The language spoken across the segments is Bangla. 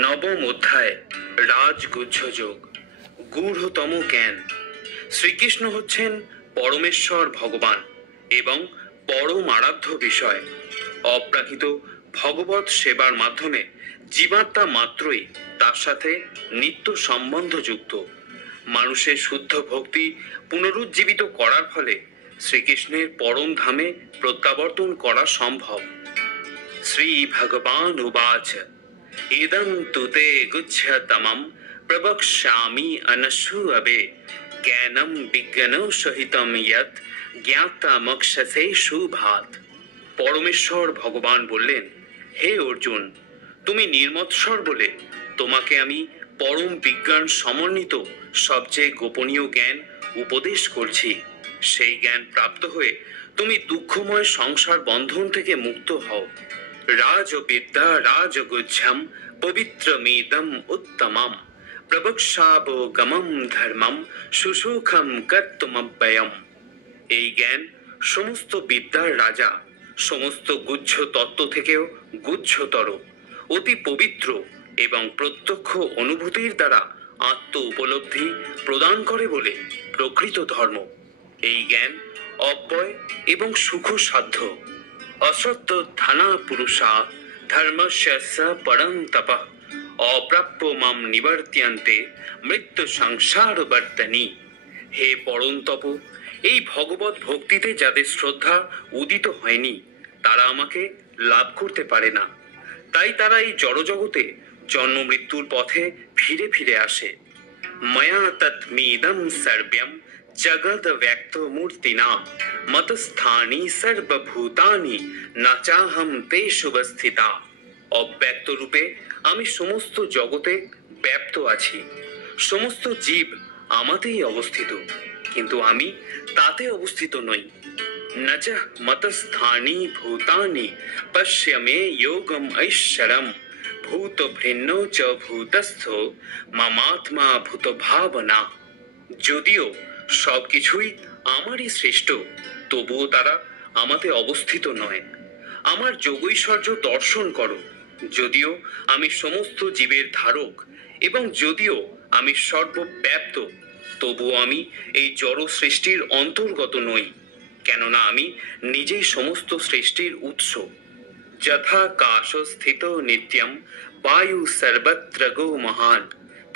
নবম অধ্যায় রাজগুহ্য যোগ গূঢ়তম জ্ঞান। শ্রীকৃষ্ণ হচ্ছেন পরমেশ্বর ভগবান এবং পরম আরাধ্য বিষয়। অপ্রাকৃত ভগবত সেবার মাধ্যমে জীবাত্মা মাত্রই তার সাথে নিত্য সম্বন্ধযুক্ত। মানুষের শুদ্ধ ভক্তি পুনরুজ্জীবিত করার ফলে শ্রীকৃষ্ণের পরম ধামে প্রত্যাবর্তন করা সম্ভব। শ্রী ভগবান উবাচ ইদং তুতে গুচ্ছতমম প্রবক্ষ্যামি অনসূয়বে জ্ঞানম বিজ্ঞান সহিতম যৎ জ্ঞাতা মোক্ষসে শুভাৎ। পরমেশ্বর ভগবান বললেন, হে অর্জুন, তুমি নির্মৎসর বলে তোমাকে আমি পরম বিজ্ঞান সমন্বিত সবচেয়ে গোপনীয় জ্ঞান উপদেশ করছি। সেই জ্ঞান প্রাপ্ত হয়ে তুমি দুঃখময় সংসার বন্ধন থেকে মুক্ত হও। রাজবিদ্যা রাজগুহ্যম পবিত্রমিদম উত্তমম প্রবক্ষ্যাবগমম ধর্মম সুসুখম কর্তুমব্যয়ম। এই জ্ঞান সমস্ত বিদ্যার রাজা, সমস্ত গুহ্য তত্ত্ব থেকেও গুহ্যতর, অতি পবিত্র এবং প্রত্যক্ষ অনুভূতির দ্বারা আত্ম উপলব্ধি প্রদান করে বলে প্রকৃত ধর্ম। এই জ্ঞান অব্যয় এবং সুখসাধ্য। অসত্য ধানা পুরুষা ধর্মস্য স পরম তপঃ অপ্রাপ্য মাম নিবর্ত্যন্তে মৃত্যু সংসার বর্তনী। হে পরম তপ, এই ভগবত ভক্তিতে যাদের শ্রদ্ধা উদিত হয়নি তারা আমাকে লাভ করতে পারে না। তাই তারা এই জড়জগতে জন্ম মৃত্যুর পথে ফিরে ফিরে আসে। ময়া তৎমিদম সর্বম জগদ ব্যক্ত মূর্তিনা মতস্থানি সর্বভূতানি না চাহম তেষু অবস্থিতা। অব্যক্ত রূপে আমি সমস্ত জগতে ব্যাপ্ত আছি। সমস্ত জীব আমাতেই অবস্থিত, কিন্তু আমি তাতে অবস্থিত নই। না চ মতস্থানি ভূতানি পশ্য মে যোগম ঐশ্বরম ভূত ভিন্ন চ ভূতস্থ মামাত্মা ভূত ভাবনা। যদিও সবকিছুই আমারই সৃষ্ট, তবুও তারা আমাতে অবস্থিত নয়। আমার যোগৈশ্বর্য দর্শন করো। যদিও আমি সমস্ত জীবের ধারক এবং যদিও আমি সর্বব্যাপ্ত, তবুও আমি এই জড় সৃষ্টির অন্তর্গত নই, কেননা আমি নিজেই সমস্ত সৃষ্টির উৎস। যথা কাশ স্থিত নিত্যম বায়ু সর্বত্র গো মহান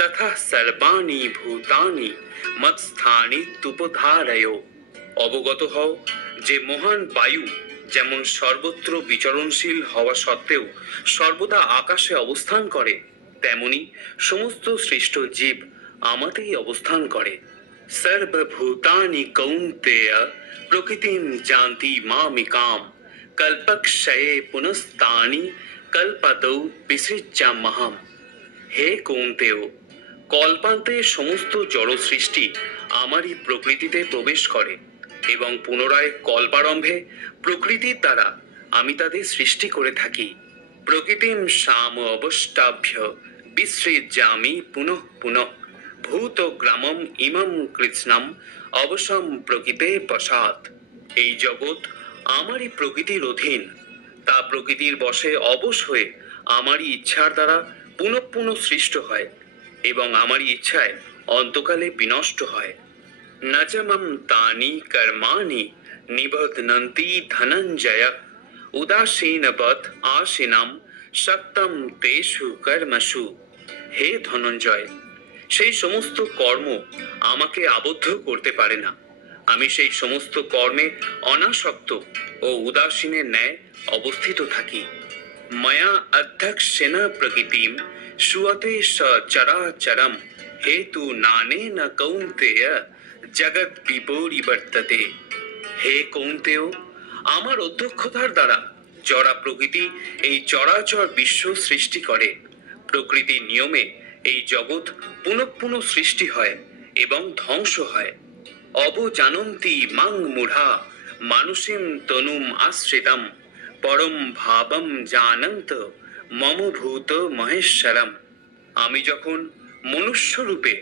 তথা সর্বাণি ভূতানি মৎস্থানি তুপধারয়। অবগত হও যে মহান বায়ু যেমন সর্বত্র বিচরণশীল হওয়া সত্ত্বেও সর্বদা আকাশে অবস্থান করে, তেমনি সমস্ত সৃষ্ট জীব আমাতেই অবস্থান করে। সর্বভূতানি কৌন্তেয় প্রকৃতিম জানতি মামিকাম কল্পক্ষয়ে পুনস্তানি কল্পতৌ বিসৃজ্যাম্যহম। হে কৌন্তেয়, কল্পান্তে সমস্ত জড় সৃষ্টি আমারই প্রকৃতিতে প্রবেশ করে এবং পুনরায় কল্পারম্ভে প্রকৃতির দ্বারা আমি তাদের সৃষ্টি করে থাকি। প্রকৃতিম সাম অবষ্টাভ্য বিসৃজ্যামি পুনঃ পুনঃ ভূত গ্রামম ইমম কৃৎস্নম অবসম প্রকৃতে পশাৎ। এই জগৎ আমারই প্রকৃতির অধীন, তা প্রকৃতির বশে অবশ হয়ে আমারই ইচ্ছার দ্বারা পুনঃ পুনঃ সৃষ্ট হয় এবং আমারই ইচ্ছায় অন্তকালে বিনষ্ট হয়। ন চ মম তানি কর্মাণি নিবধ্নন্তি ধনঞ্জয় উদাসীনবৎ আশিনাম শক্তম তেষু কর্মসু। হে ধনঞ্জয়, সেই সমস্ত কর্ম আমাকে আবদ্ধ করতে পারে না। আমি সেই সমস্ত কর্মে অনাসক্ত ও উদাসীনের ন্যায় অবস্থিত থাকি। ময়া অধ্যক্ষেণ প্রকৃতিম সুয়তে সচরাচরম হেতু নানেন কৌন্তেয় জগৎ বিপরিবর্ততে। হে কৌন্তেয়, আমার অধ্যক্ষতার দ্বারা জড়া প্রকৃতি এই চরাচর বিশ্ব সৃষ্টি করে। প্রকৃতির নিয়মে এই জগৎ পুনঃ পুনঃ সৃষ্টি হয় এবং ধ্বংস হয়। অবজানন্তি মাং মূঢ়া মানুষিম তনুম আশ্রিতম পরম ভাবম জানন্ত মম ভূত মহেশ্বরম। আমি যখন মনুষ্য রূপে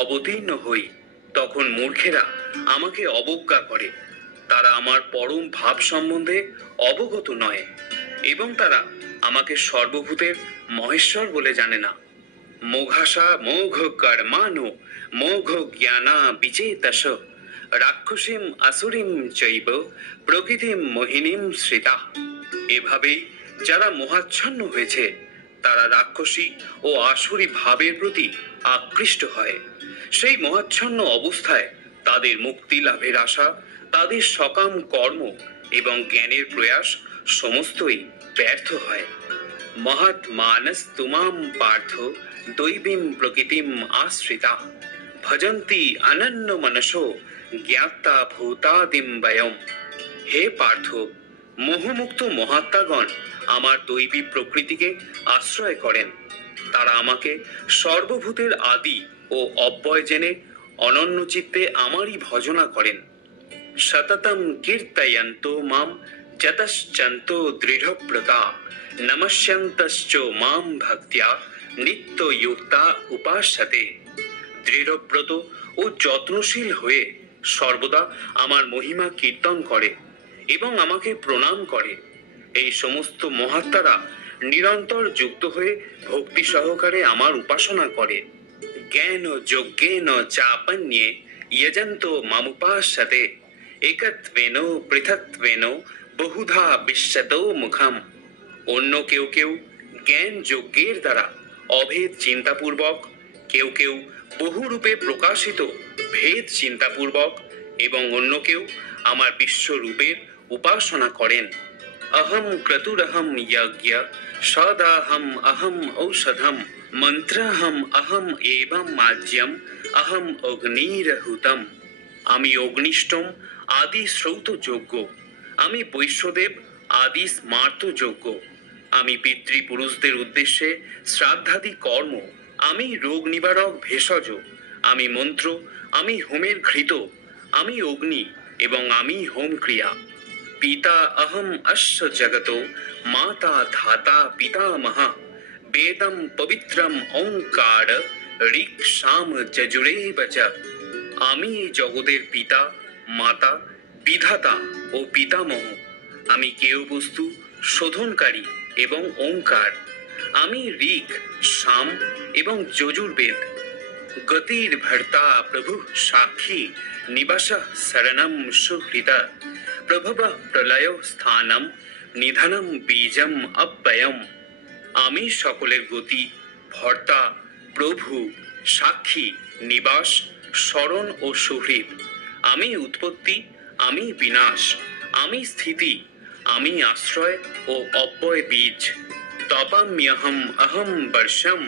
অবতীর্ণ হই তখন মূর্খেরা আমাকে অবজ্ঞা করে। তারা আমার পরম ভাব সম্বন্ধে অবগত নয় এবং তারা আমাকে সর্বভূতের মহেশ্বর বলে জানে না। মোঘাসা মোঘ কর্মাণু মোঘ জ্ঞানা বিচেতস রাক্ষসীম আসুরিম চৈব প্রকৃতিম মোহিনীম শ্রিতা। এভাবেই যারা মোহাচ্ছন্ন হয়েছে তারা রাক্ষসী ও আসুরি ভাবের প্রতি আকৃষ্ট হয়। সেই মোহাচ্ছন্ন অবস্থায় তাদের মুক্তি লাভের আশা, তাদের সকাম কর্ম এবং জ্ঞানের প্রয়াস সমস্তই ব্যর্থ হয়। মহৎ মানস তুমাম পার্থ দৈবীম প্রকৃতিম আশ্রিতা ভজন্তি অনন্য মনসো জ্ঞাতা ভূতাদিম বয়ম। হে পার্থ, মোহমুক্ত মহাত্মাগণ আমার দৈবী প্রকৃতিকে আশ্রয় করেন। তারা আমাকে সর্বভূতের আদি ও অব্যয় জেনে অনন্য চিত্তে আমারই ভজনা করেন। সততম কীর্তয়ন্ত মাম যতশ্চন্ত দৃঢ়ব্রতা নমস্যন্তশ্চ মাম ভক্ত্যা নিত্যযুক্তা উপাস্যতে। দৃঢ়ব্রত ও যত্নশীল হয়ে সর্বদা আমার মহিমা কীর্তন করে এবং আমাকে প্রণাম করে। এই সমস্ত মহাত্মারা নিরন্তর যুক্ত হয়ে ভক্তি সহকারে আমার উপাসনা করে। জ্ঞান যজ্ঞেন চাপন্যে যজন্ত মামুপাস্যতে একত্বেন পৃথক্ত্বেন বহুধা বিশ্বত মুখম। অন্য কেউ কেউ জ্ঞান যজ্ঞের দ্বারা অভেদ চিন্তাপূর্বক, কেউ কেউ বহুরূপে প্রকাশিত ভেদ চিন্তাপূর্বক এবং অন্য কেউ আমার বিশ্বরূপের উপাসনা করেন। অহম ক্রতুরহম যজ্ঞ সদাহম অহম ঔষধম মন্ত্রহম অহম এবং মাজ্যম অহম অগ্নিরহুতম। আমি অগ্নিষ্টম আদি শ্রৌত যজ্ঞ, আমি বৈশ্যদেব আদি স্মার্ত যজ্ঞ, আমি পিতৃপুরুষদের উদ্দেশ্যে শ্রাদ্ধাদি কর্ম, আমি রোগ নিবারক ভেষজ, আমি মন্ত্র, আমি হোমের ঘৃত, আমি অগ্নি এবং আমি হোম ক্রিয়া। পিতা অহম অশ্ব জগত মাতা ধাতা পিতামহ বেদম পবিত্রম ওঙ্কার ঋক সাম যজুরেব চ। আমি এই জগতের পিতা, মাতা, বিধাতা ও পিতামহ। আমি জ্ঞেয় বস্তু, শোধনকারী এবং ওঙ্কার। আমি ঋক, সাম এবং যজুর্বেদ। গতির ভর্তা প্রভু সাক্ষী নিবাস শরণম সুহৃদ প্রভব প্রলয় স্থানম নিধনম বীজম অব্যয়ম। আমি সকলের গতি, ভর্তা, প্রভু, সাক্ষী, নিবাস, শরণ ও সুহৃদ। আমি উৎপত্তি, আমি বিনাশ, আমি স্থিতি, আমি আশ্রয় ও অব্যয় বীজ। তপাম্যহম অহম বর্ষম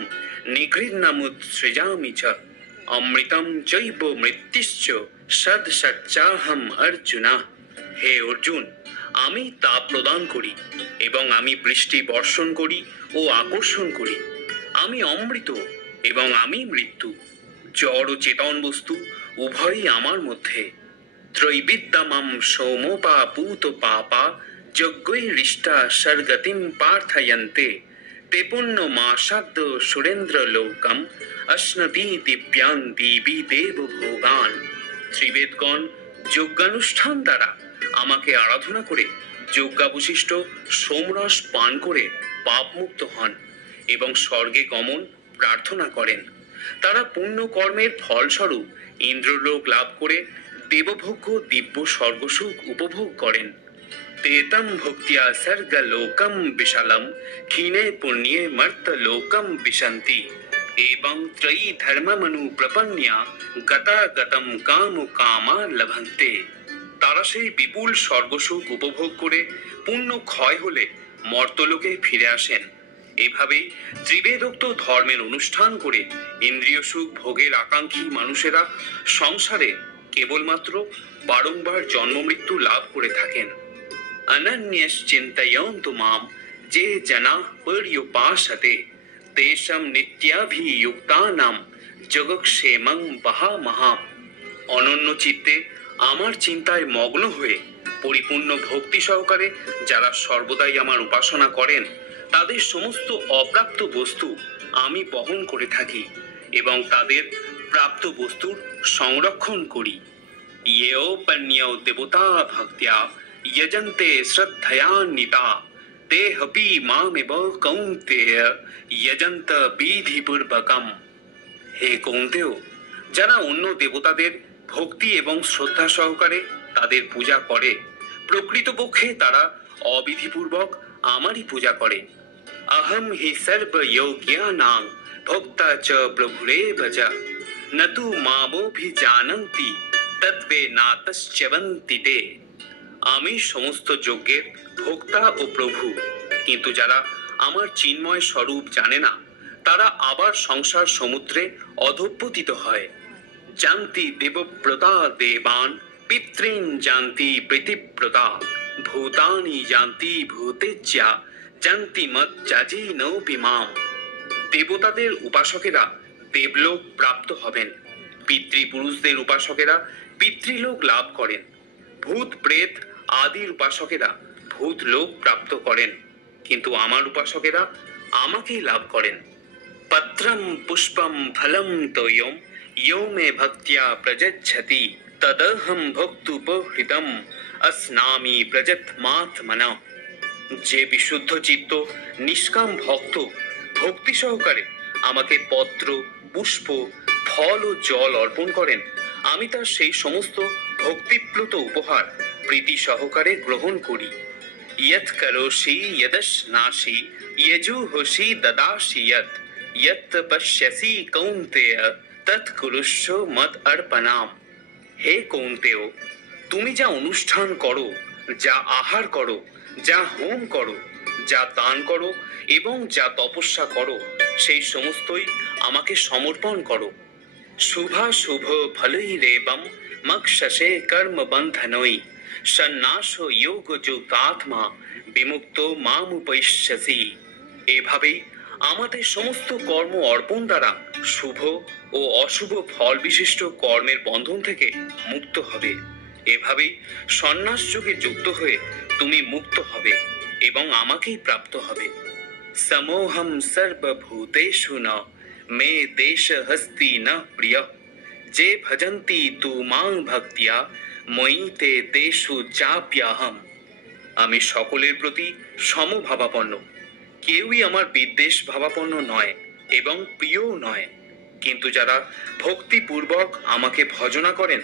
নিগৃহ্ণমুৎসৃজামি চ অমৃতম চৈব মৃত্যুশ্চ সদ সচ্চাহম অর্জুনা। হে অর্জুন, আমি তাপ প্রদান করি এবং আমি বৃষ্টি বর্ষণ করি ও আকর্ষণ করি। আমি অমৃত এবং আমি মৃত্যু। জড় ও চেতন বস্তু উভয়ই আমার মধ্যে। ত্রৈবিদ্যমম সোমোপা পূত পাপা যজ্ঞৈরিষ্টা স্বর্গতিম পার্থয়ন্তে তে পুণ্য মাসাদ্য সুরেন্দ্র লোকম অশ্নতি দিব্যান দিবি দেব ভোগান। ত্রিবেদগণ যজ্ঞানুষ্ঠান দ্বারা আমাকে আরাধনা করে যজ্ঞাবশিষ্ট সোমরস পান করে পাপমুক্ত হন এবং স্বর্গে গমন প্রার্থনা করেন। তারা পুণ্য কর্মের ফলস্বরূপ ইন্দ্রলোক লাভ করে দেবভোগ্য দিব্য স্বর্গসুখ উপভোগ করেন। তেতম ভক্তিয়া স্বর্গলোকম বিশালম ক্ষীণে পুণ্যে মর্তলোকম বিশন্তি এবং ত্রয়ী ধর্মমনু প্রপন্যা গতাগতম কাম কামা লভন্তে। তারা সেই বিপুল স্বর্গসুখ উপভোগ করে পুণ্য ক্ষয় হলে মর্তলোকে ফিরে আসেন। এভাবেই ত্রিবেদোক্ত ধর্মের অনুষ্ঠান করে ইন্দ্রিয় সুখ ভোগের আকাঙ্ক্ষী মানুষেরা সংসারে কেবলমাত্র বারংবার জন্ম মৃত্যু লাভ করে থাকেন। অনন্যশ্চিন্তয়ন্তু মাম যে জনা পর্যুপাসতে তেষাং নিত্যাভিযুক্তানাং যোগক্ষেমং বহামহাম। অনন্য চিত্তে আমার চিন্তায় মগ্ন হয়ে পরিপূর্ণ ভক্তি সহকারে যারা সর্বদাই আমার উপাসনা করেন তাদের সমস্ত অপ্রাপ্ত বস্তু আমি বহন করে থাকি এবং তাদের প্রাপ্ত বস্তুর সংরক্ষণ করি। ইয়েও পণ্যও দেবতা ভক্ত্যা যজন্তে শ্রদ্ধয়ান্বিতা ते हपि मामेव कौन्तेय यजन्त বিধিপূর্বকম। হে কৌন্তেয়, যারা অন্য দেবতাদের ভক্তি এবং শ্রদ্ধা সহকারে তাদের পূজা করে, প্রকৃতপক্ষে তারা অবিধিপূর্বক আমারই পূজা করে। अहम हि सर्वयोग्यानां भोक्ता च प्रभुरेव च न तु मामोऽभिजानन्ति तद्वेनातश्च्यवन्ति ते। আমি সমস্ত যজ্ঞের ভোক্তা ও প্রভু, কিন্তু যারা আমার চিন্ময় স্বরূপ জানে না তারা আবার সংসার সমুদ্রে অধঃপতিত হয়। জানতি দেবব্রতা দেবান পিতৃন জানতি প্রীতিব্রতা ভূতানি জানতি ভূতেজ্যা জানতি মত জাজি নৌপিমাম। দেবতাদের উপাসকেরা দেবলোক প্রাপ্ত হবেন, পিতৃপুরুষদের উপাসকেরা পিতৃলোক লাভ করেন, ভূত প্রেত আদির উপাসকেরা ভূতলোক প্রাপ্ত করেন, কিন্তু আমার উপাসকেরা আমাকেই লাভ করেন। পত্রম পুষ্পম ফলম তোয়ম यो मे भक्त्या प्रयच्छति तदहं भक्तुपहृतम् अस्नामि प्रयत्मात्मना। যে বিশুদ্ধ চিত্ত নিষ্কাম ভক্ত ভক্তি সহকারে আমাকে পত্র পুষ্প ফল ও জল অর্পণ করেন, আমি তার সেই সমস্ত ভক্তিপ্লুত উপহার প্রীতি সহকারে গ্রহণ করি। यत् करोषि यदश्नासि यजुहोषि ददासि यत् यत् पश्यसि कौन्तेय তৎকুরুষ্য মত অর্পণাম। হে কৌন্তেয়, তুমি যা অনুষ্ঠান করো, যা আহার করো, যা হোম করো, যা দান করো এবং যা তপস্যা করো, সেই সমস্তই আমাকে সমর্পণ করো। শুভাশুভ ফলৈরেবম মক্ষসে কর্ম বন্ধনৈ সন্ন্যাস যোগযুক্তাত্মা বিমুক্ত মামুপৈষ্যসি। এভাবেই আমাদের সমস্ত কর্ম অর্পণ দ্বারা শুভ ও অশুভ ফল বিশিষ্ট কর্মের বন্ধন থেকে মুক্ত হবে। এভাবেই সন্ন্যাস যোগে যুক্ত হয়ে তুমি মুক্ত হবে এবং আমাকেই প্রাপ্ত হবে। সমোহম সর্বভূতেষু ন মে দেশ হস্তি ন প্রিয় যে ভজন্তি তু মাং ভক্তিয়া ময়ি তে তেষু চাপ্যাহম। আমি সকলের প্রতি সমভাবাপন্ন, কেউই আমার বিদ্বেষ ভাবাপন্ন নয় এবং প্রিয়ও নয়, কিন্তু যারা ভক্তিপূর্বক আমাকে ভজনা করেন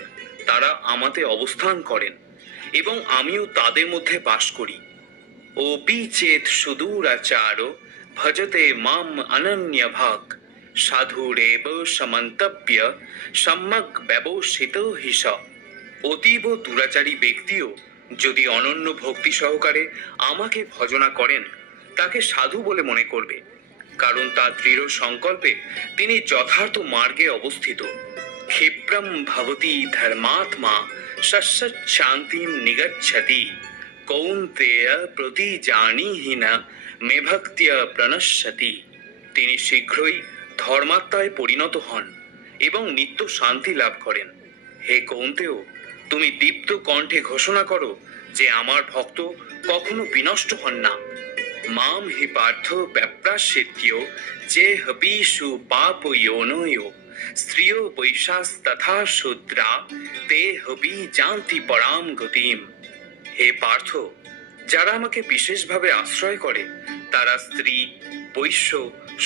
তারা আমাতে অবস্থান করেন এবং আমিও তাদের মধ্যে বাস করি। ওপি চেত সুদূরাচার ভজতে মাম অনন্যভাগ সাধুরেব সমন্তব্য সম্যক ব্যবসিত হিস। অতীব দুরাচারী ব্যক্তিও যদি অনন্য ভক্তি সহকারে আমাকে ভজনা করেন তাকে সাধু বলে মনে করবে, কারণ তার দৃঢ় সংকল্পে তিনি যথার্থ মার্গে অবস্থিত। ক্ষিপ্রম ভবতি ধর্মাত্মা শান্তিম নিগচ্ছতি কৌন্তেয় প্রতি জানিহি না মে ভক্তিয়া প্রণশ্যতি। তিনি শীঘ্রই ধর্মাত্মায় পরিণত হন এবং নিত্য শান্তি লাভ করেন। হে কৌন্তেয়, তুমি দীপ্ত কণ্ঠে ঘোষণা করো যে আমার ভক্ত কখনো বিনষ্ট হন না। মাম হি পার্থ ব্যাপ্রাশ্চিত্য যে হবিষু পাপ যোনয় স্ত্রিয় বৈশাস্তথা শূদ্রা তে হবি জানতি পরাম গতিম। হে পার্থ, যারা আমাকে বিশেষভাবে আশ্রয় করে তারা স্ত্রী, বৈশ্য,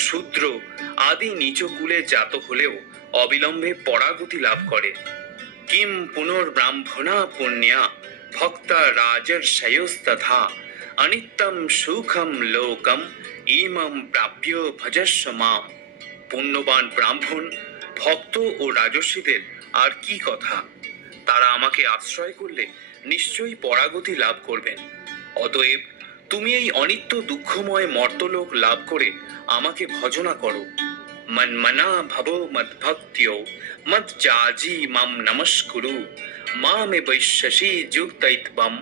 শূদ্র আদি নিচ কুলে জাত হলেও অবিলম্বে পরাগতি লাভ করে। কিম পুনর্ব্রাহ্মণা পুণ্যা ভক্তা রাজর্ষয়োস্তথা অনিত্যম সুখম লোকম ইমম প্রাপ্য ভজস্ব মাম। পুণ্যবান ব্রাহ্মণ, ভক্ত ও রাজস্বীদের আর কি কথা, তারা আমাকে আশ্রয় করলে নিশ্চয়ই পরাগতি লাভ করবেন। অতএব তুমি এই অনিত্য দুঃখময় মর্তলোক লাভ করে আমাকে ভজনা করো। মন্মনা ভব মদ্ভক্ত্যো মজ্জাজি মাম নমস্কুরু মামে বৈশ্যসি যুক্তৈত্বম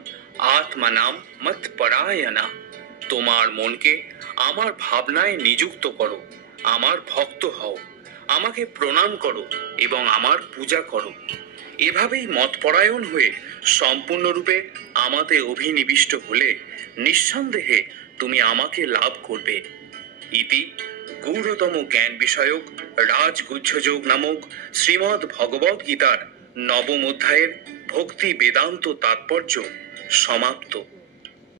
আত্মনাম মৎপরায়ণা। তোমার মনকে আমার ভাবনায় নিযুক্ত করো, আমার ভক্ত হও, আমাকে প্রণাম করো এবং আমার পূজা করো। এভাবেই মতপরায়ণ হয়ে সম্পূর্ণরূপে আমাতে অভিনিবিষ্ট হলে নিঃসন্দেহে তুমি আমাকে লাভ করবে। ইতি গূঢ়তম জ্ঞান বিষয়ক রাজগুহ্যযোগ নামক শ্রীমদ্ ভগবদ গীতার নবম অধ্যায়ের ভক্তি বেদান্ত তাৎপর্য সমাপ্ত।